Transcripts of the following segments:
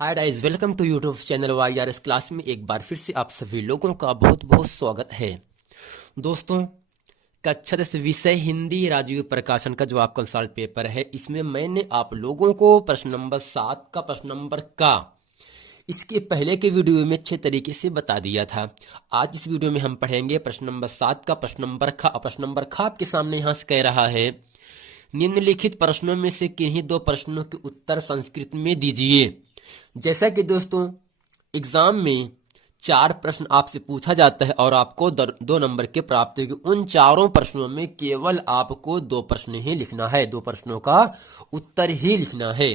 Hi guys, welcome to YouTube channel YRS class में एक बार फिर से आप सभी लोगों का बहुत बहुत स्वागत है। दोस्तों, कक्षा 10 विषय हिंदी राजीव प्रकाशन का जो आपका कंसल्ट पेपर है, इसमें मैंने आप लोगों को प्रश्न नंबर 7 का प्रश्न नंबर का इसके पहले के वीडियो में अच्छे तरीके से बता दिया था। आज इस वीडियो में हम पढ़ेंगे प्रश्न नंबर 7 का प्रश्न नंबर खा। प्रश्न नंबर खा आपके सामने यहाँ से कह रहा है, निम्नलिखित प्रश्नों में से किन्हीं दो प्रश्नों के उत्तर संस्कृत में दीजिए। जैसा कि दोस्तों एग्जाम में 4 प्रश्न आपसे पूछा जाता है और आपको 2 नंबर के प्राप्त होंगे। उन चारों प्रश्नों में केवल आपको 2 प्रश्न ही लिखना है, 2 प्रश्नों का उत्तर ही लिखना है।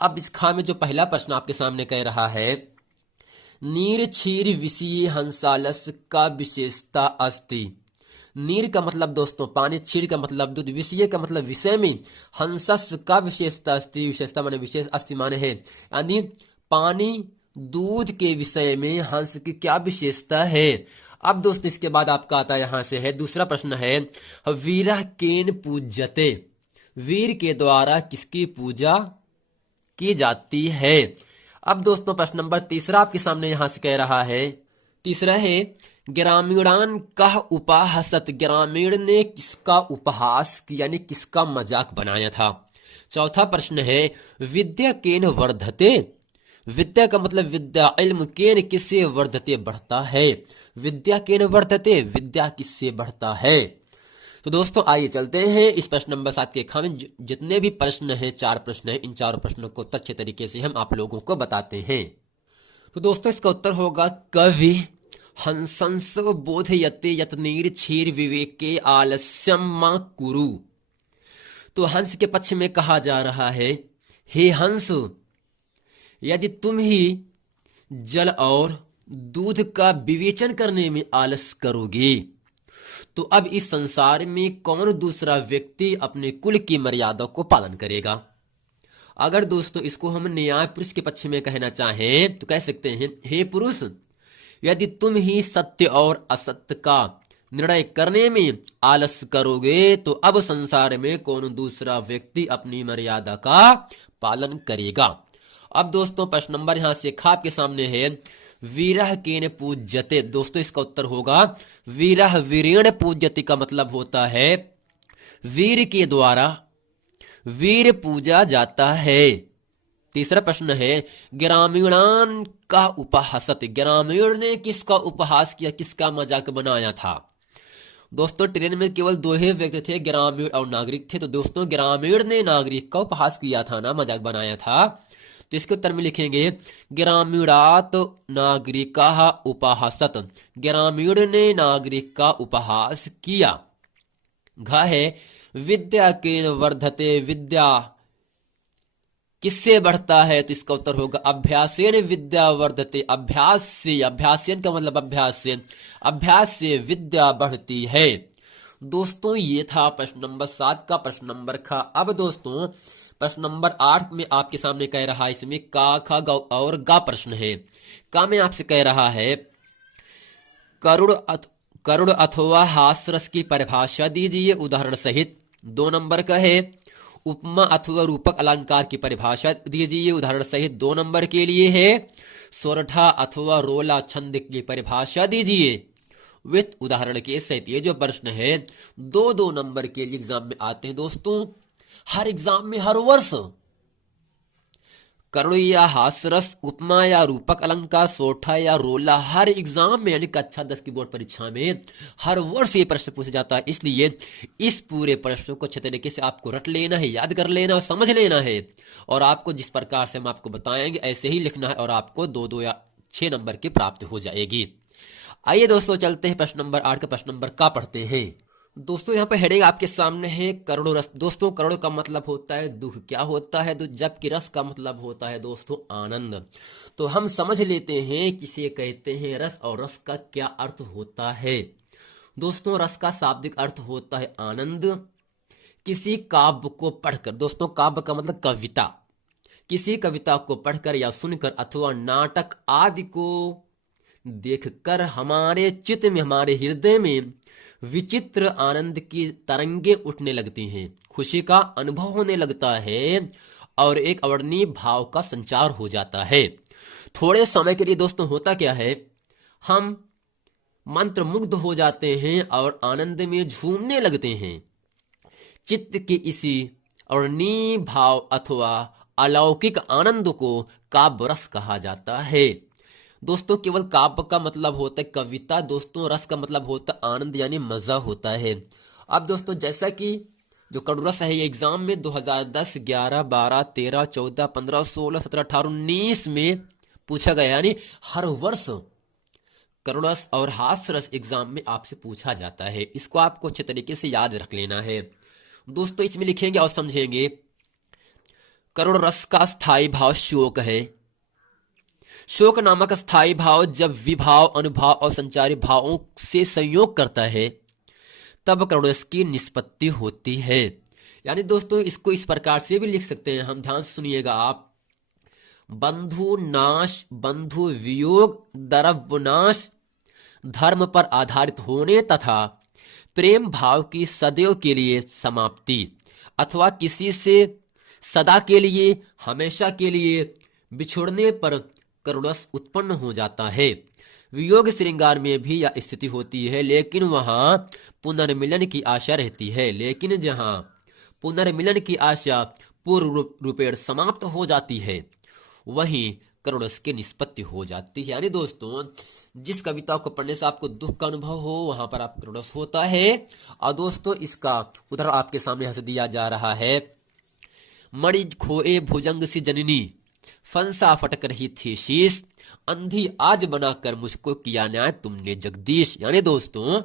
अब इस खा में जो पहला प्रश्न आपके सामने कह रहा है, नीर क्षीर विषय हंसालस का विशेषता अस्ति। नीर का मतलब दोस्तों पानी, क्षीर का मतलब दूध, विषय का मतलब विषय में, हंसस का विशेषता अस्ति, विशेषता माने विशेष, अस्ति माने है, यानी पानी दूध के विषय में हंस की क्या विशेषता है। अब दोस्तों इसके बाद आपका आता यहां से है दूसरा प्रश्न है, वीरः केन पूज्यते। वीर के द्वारा किसकी पूजा की जाती है। अब दोस्तों प्रश्न नंबर तीसरा आपके सामने यहां से कह रहा है, तीसरा है, ग्रामीणान कह उपहासत। ग्रामीण ने किसका उपहास यानी किसका मजाक बनाया था। चौथा प्रश्न है, विद्या केन वर्धते। विद्या का मतलब विद्या, इल्म, केन किससे वर्धते बढ़ता है। विद्या केन वर्धते, विद्या किससे बढ़ता है। तो दोस्तों आइए चलते हैं इस प्रश्न नंबर 7 के खा में जितने भी प्रश्न हैं, 4 प्रश्न हैं, इन 4 प्रश्नों को अच्छे तरीके से हम आप लोगों को बताते हैं। तो दोस्तों इसका उत्तर होगा, कवि हंसंस बोधयते यत्नीर क्षीर विवेके आलस्यम मा कुरु। तो हंस के पक्ष में कहा जा रहा है, हे हंस, यदि तुम ही जल और दूध का विवेचन करने में आलस करोगे तो अब इस संसार में कौन दूसरा व्यक्ति अपने कुल की मर्यादा को पालन करेगा। अगर दोस्तों इसको हम न्याय पुरुष के पक्ष में कहना चाहें तो कह सकते हैं, हे पुरुष, यदि तुम ही सत्य और असत्य का निर्णय करने में आलस करोगे तो अब संसार में कौन दूसरा व्यक्ति अपनी मर्यादा का पालन करेगा। अब दोस्तों प्रश्न नंबर यहां से खाप के सामने है, वीरः केन पूज्यते। दोस्तों इसका उत्तर होगा, वीरः वीरेण पूज्यते का मतलब होता है वीर के द्वारा वीर पूजा जाता है। तीसरा प्रश्न है, ग्रामीणान का उपहासत। ग्रामीण ने किसका उपहास किया, किसका मजाक बनाया था। दोस्तों ट्रेन में केवल 2 ही व्यक्ति थे, ग्रामीण और नागरिक थे। तो दोस्तों ग्रामीण ने नागरिक का उपहास किया था ना, मजाक बनाया था। तो इसके उत्तर में लिखेंगे, ग्रामीणात नागरिकाः उपहासत। ग्रामीण ने नागरिक का उपहास किया। घ है, विद्या केन वर्धते। विद्या किससे बढ़ता है। तो इसका उत्तर होगा, अभ्यासेन विद्या वर्धते। अभ्यास से, अभ्यासेन का मतलब अभ्यास से विद्या बढ़ती है। दोस्तों ये था प्रश्न नंबर 7 का प्रश्न नंबर खा। अब दोस्तों प्रश्न नंबर 8 में आपके सामने कह रहा है, इसमें का, खा, ग और गा प्रश्न है। का में आपसे कह रहा है, करुण अथवा हास्यरस की परिभाषा दीजिए उदाहरण सहित। 2 नंबर का है, उपमा अथवा रूपक अलंकार की परिभाषा दीजिए उदाहरण सहित। 2 नंबर के लिए है, सोरठा अथवा रोला छंद की परिभाषा दीजिए विथ उदाहरण के सहित। ये जो प्रश्न है 2-2 नंबर के लिए एग्जाम में आते हैं। दोस्तों हर एग्जाम में हर वर्ष करुण या हास्यरस, उपमा या रूपक अलंकार, सोठा या रोला, हर एग्जाम में यानी कक्षा 10 की बोर्ड परीक्षा में हर वर्ष ये प्रश्न पूछा जाता है। इसलिए इस पूरे प्रश्न को अच्छे तरीके से आपको रट लेना है, याद कर लेना और समझ लेना है। और आपको जिस प्रकार से हम आपको बताएंगे ऐसे ही लिखना है और आपको 2-2 या 6 नंबर की प्राप्त हो जाएगी। आइए दोस्तों चलते हैं प्रश्न नंबर 8 का प्रश्न नंबर का पढ़ते हैं। दोस्तों यहाँ पे हेडिंग आपके सामने है, करुण रस। दोस्तों करुण का मतलब होता है दुख। क्या होता है दुख, जबकि रस का मतलब होता है दोस्तों आनंद। तो हम समझ लेते हैं किसे कहते हैं रस और रस का क्या अर्थ होता है। दोस्तों रस का शाब्दिक अर्थ होता है आनंद। किसी काव्य को पढ़कर, दोस्तों काव्य का मतलब कविता, किसी कविता को पढ़कर या सुनकर अथवा नाटक आदि को देखकर हमारे चित्त में, हमारे हृदय में विचित्र आनंद की तरंगे उठने लगती हैं, खुशी का अनुभव होने लगता है और एक अवर्णनीय भाव का संचार हो जाता है। थोड़े समय के लिए दोस्तों होता क्या है, हम मंत्रमुग्ध हो जाते हैं और आनंद में झूमने लगते हैं। चित्त के इसी अवर्णनीय भाव अथवा अलौकिक आनंद को काव्य रस कहा जाता है। दोस्तों केवल काव्य का मतलब होता है कविता, दोस्तों रस का मतलब होता है आनंद यानी मजा होता है। अब दोस्तों जैसा कि जो कड़ू रस है ये एग्जाम में 2010, 11, 12, 13, 14, 15, 16, 17, 18, 19 में पूछा गया, यानी हर वर्ष कड़ू रस और हास्य रस एग्जाम में आपसे पूछा जाता है। इसको आपको अच्छे तरीके से याद रख लेना है। दोस्तों इसमें लिखेंगे और समझेंगे, करुण रस का स्थायी भाव शोक है। शोक नामक स्थायी भाव जब विभाव, अनुभाव और संचारी भावों से संयोग करता है तब करुण रस की निष्पत्ति होती है। यानी दोस्तों इसको इस प्रकार से भी लिख सकते हैं, हम ध्यान से सुनिएगा आप। बंधु नाश, बंधु वियोग, द्रव्य नाश, धर्म पर आधारित होने तथा प्रेम भाव की सदैव के लिए समाप्ति अथवा किसी से सदा के लिए, हमेशा के लिए बिछुड़ने पर करुण रस उत्पन्न हो जाता है। वियोग श्रृंगार में भी यह स्थिति होती है, लेकिन वहां पुनर्मिलन की आशा रहती है। लेकिन जहां पुनर्मिलन की आशा पूर्ण रूपेण समाप्त हो जाती है वहीं करुण रस की निष्पत्ति हो जाती है। यानी दोस्तों जिस कविता को पढ़ने से आपको दुख का अनुभव हो वहां पर आप करुण रस होता है। और दोस्तों इसका उदाहरण आपके सामने यहां से दिया जा रहा है। मणि खोए भुजंग सी जननी, फंसा फटक रही थी शीश, अंधी आज बनाकर मुझको किया न्याय तुमने जगदीश। यानी दोस्तों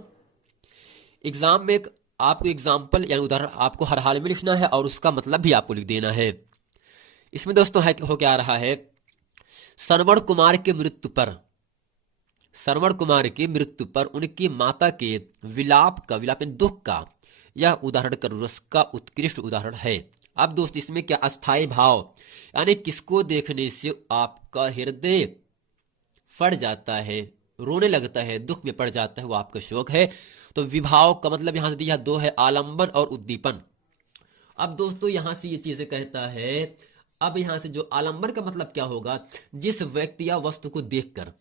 एग्जाम में आपको एग्जाम्पल यानी उदाहरण आपको हर हाल में लिखना है और उसका मतलब भी आपको लिख देना है। इसमें दोस्तों हो क्या रहा है, श्रवण कुमार की मृत्यु पर, श्रवण कुमार की मृत्यु पर उनकी माता के विलाप का, विलाप दुख का, यह उदाहरण करुण रस का उत्कृष्ट उदाहरण है। अब दोस्त इसमें क्या अस्थाई भाव, यानी किसको देखने से आपका हृदय फट जाता है, रोने लगता है, दुख में पड़ जाता है, वो आपका शोक है। तो विभाव का मतलब यहां से दिया दो है, आलंबन और उद्दीपन। अब दोस्तों यहां से ये चीजें कहता है। अब यहां से जो आलंबन का मतलब क्या होगा, जिस व्यक्ति या वस्तु को देखकर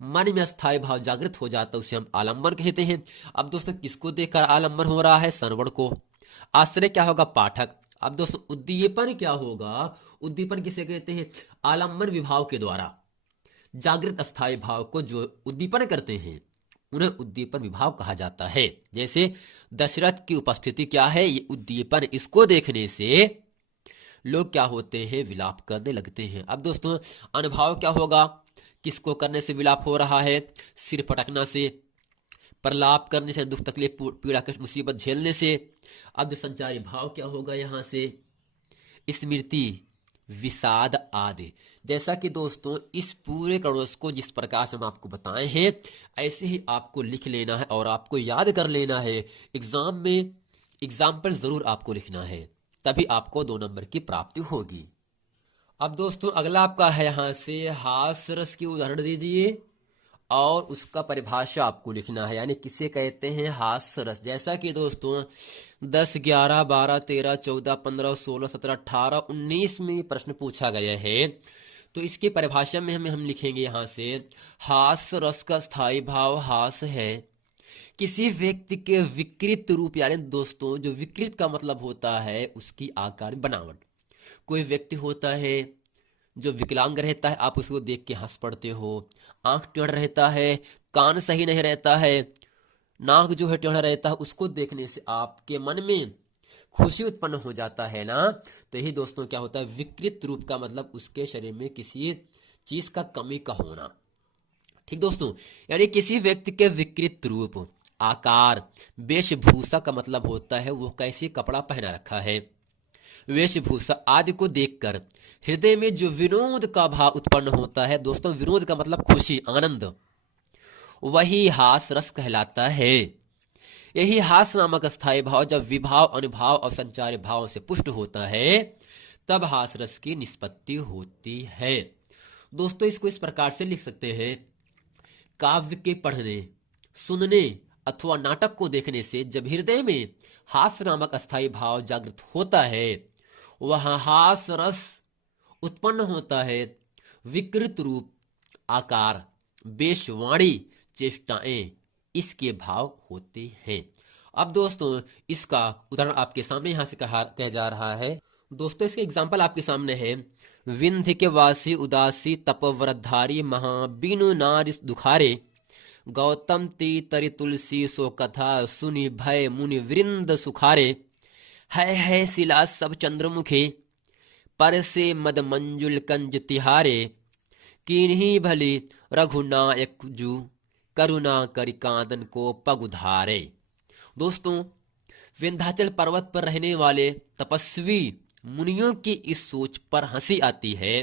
मन में अस्थाई भाव जागृत हो जाता है उसे हम आलंबन कहते हैं। अब दोस्तों किसको देखकर आलंबन हो रहा है, श्रवण को। आश्रय क्या होगा, पाठक। अब दोस्तों उद्दीपन क्या होगा, उद्दीपन किसे कहते हैं, आलंबन विभाव के द्वारा जागृत अस्थाई भाव को जो उद्दीपन करते हैं उन्हें उद्दीपन विभाव कहा जाता है। जैसे दशरथ की उपस्थिति क्या है, ये उद्दीपन, इसको देखने से लोग क्या होते हैं, विलाप करने लगते हैं। अब दोस्तों अनुभव क्या होगा, किसको करने से विलाप हो रहा है, सिर पटकना से, प्रलाप करने से, दुख तकलीफ पीड़ा कष्ट मुसीबत झेलने से। अब संचारी भाव क्या होगा, यहां से स्मृति, विषाद आदि। जैसा कि दोस्तों इस पूरे करुण रस को जिस प्रकार से हम आपको बताए हैं ऐसे ही आपको लिख लेना है और आपको याद कर लेना है। एग्जाम में एग्जाम्पल जरूर आपको लिखना है, तभी आपको 2 नंबर की प्राप्ति होगी। अब दोस्तों अगला आपका है यहां से हास्य रस की उदाहरण दीजिए और उसका परिभाषा आपको लिखना है, यानी किसे कहते हैं हास्य रस। जैसा कि दोस्तों 10, 11, 12, 13, 14, 15, 16, 17, 18, 19 में प्रश्न पूछा गया है। तो इसकी परिभाषा में हम लिखेंगे यहां से, हास्य रस का स्थायी भाव हास्य है किसी व्यक्ति के विकृत रूप, यानी दोस्तों जो विकृत का मतलब होता है उसकी आकार बनावट। कोई व्यक्ति होता है जो विकलांग रहता है, आप उसको देख के हंस पड़ते हो, आंख टेढ़ रहता है, कान सही नहीं रहता है, नाक जो है टेढ़ा रहता है, उसको देखने से आपके मन में खुशी उत्पन्न हो जाता है ना। तो यही दोस्तों क्या होता है, विकृत रूप का मतलब उसके शरीर में किसी चीज का कमी का होना। ठीक दोस्तों, यानी किसी व्यक्ति के विकृत रूप, आकार, वेशभूषा का मतलब होता है वो कैसे कपड़ा पहना रखा है, वेशभूषा आदि को देखकर हृदय में जो विनोद का भाव उत्पन्न होता है, दोस्तों विनोद का मतलब खुशी, आनंद, वही हास रस कहलाता है। यही हास नामक स्थायी भाव जब विभाव, अनुभाव और संचारी भाव से पुष्ट होता है तब हास रस की निष्पत्ति होती है। दोस्तों इसको इस प्रकार से लिख सकते हैं, काव्य के पढ़ने, सुनने अथवा नाटक को देखने से जब हृदय में हास्य नामक अस्थायी भाव जागृत होता है वह हास रस उत्पन्न होता है। विकृत रूप, आकार, बेशवाणी, चेष्टाएं इसके भाव होते हैं। अब दोस्तों इसका उदाहरण आपके सामने यहां से कहा जा रहा है। दोस्तों इसके एग्जाम्पल आपके सामने है। विंध्य के वासी उदासी तपव्रतधारी महाबीनु नार दुखारे, गौतम ती तरि तुलसी सो कथा सुनि भय मुनि वृंद सुखारे, है शिला सब चंद्रमुखे पर से मद मंजुल कंज तिहारे, किन्हीं भली रघुनायक जू करुणा करि कांदन को पग उधारे। दोस्तों विंध्याचल पर्वत पर रहने वाले तपस्वी मुनियों की इस सोच पर हंसी आती है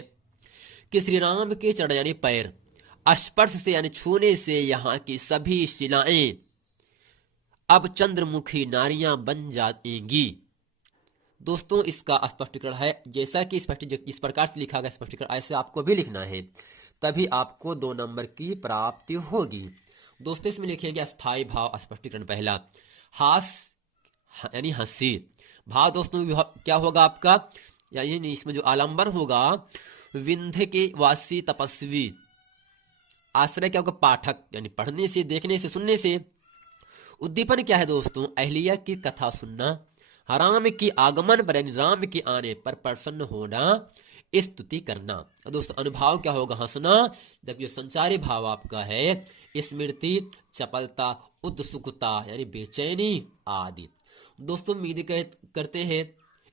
कि श्री राम के चरण यानी पैर स्पर्श से यानी छूने से यहाँ की सभी शिलाएं अब चंद्रमुखी नारियां बन जाएंगी। दोस्तों इसका स्पष्टीकरण है, जैसा कि इस प्रकार से लिखा गया स्पष्टीकरण ऐसे आपको भी लिखना है, तभी आपको 2 नंबर की प्राप्ति होगी। दोस्तों इसमें लिखेंगे स्थायी भाव स्पष्टीकरण पहला, हास यानी हंसी। भाव दोस्तों क्या होगा आपका, यानी इसमें जो आलंबन होगा, विंध्य के वासी तपस्वी, आश्रय क्या होगा, पाठक यानी पढ़ने से, देखने से, सुनने से। उद्दीपन क्या है दोस्तों, अहलिया की कथा सुनना, राम की आगमन पर यानी राम के आने पर प्रसन्न होना, स्तुति करना। दोस्तों अनुभाव क्या होगा, हंसना। जबकि संचारी भाव आपका है स्मृति, चपलता, उत्सुकता यानी बेचैनी आदि। दोस्तों उम्मीद करते हैं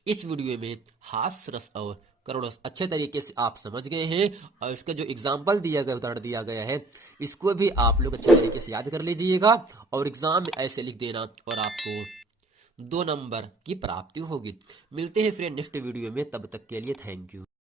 इस वीडियो में हास्य रस और करुण रस अच्छे तरीके से आप समझ गए हैं, और इसका जो एग्जाम्पल दिया गया, उदाहरण दिया गया है, इसको भी आप लोग अच्छे तरीके से याद कर लीजिएगा और एग्जाम में ऐसे लिख देना और आपको 2 नंबर की प्राप्ति होगी। मिलते हैं फ्रेंड नेक्स्ट वीडियो में, तब तक के लिए थैंक यू।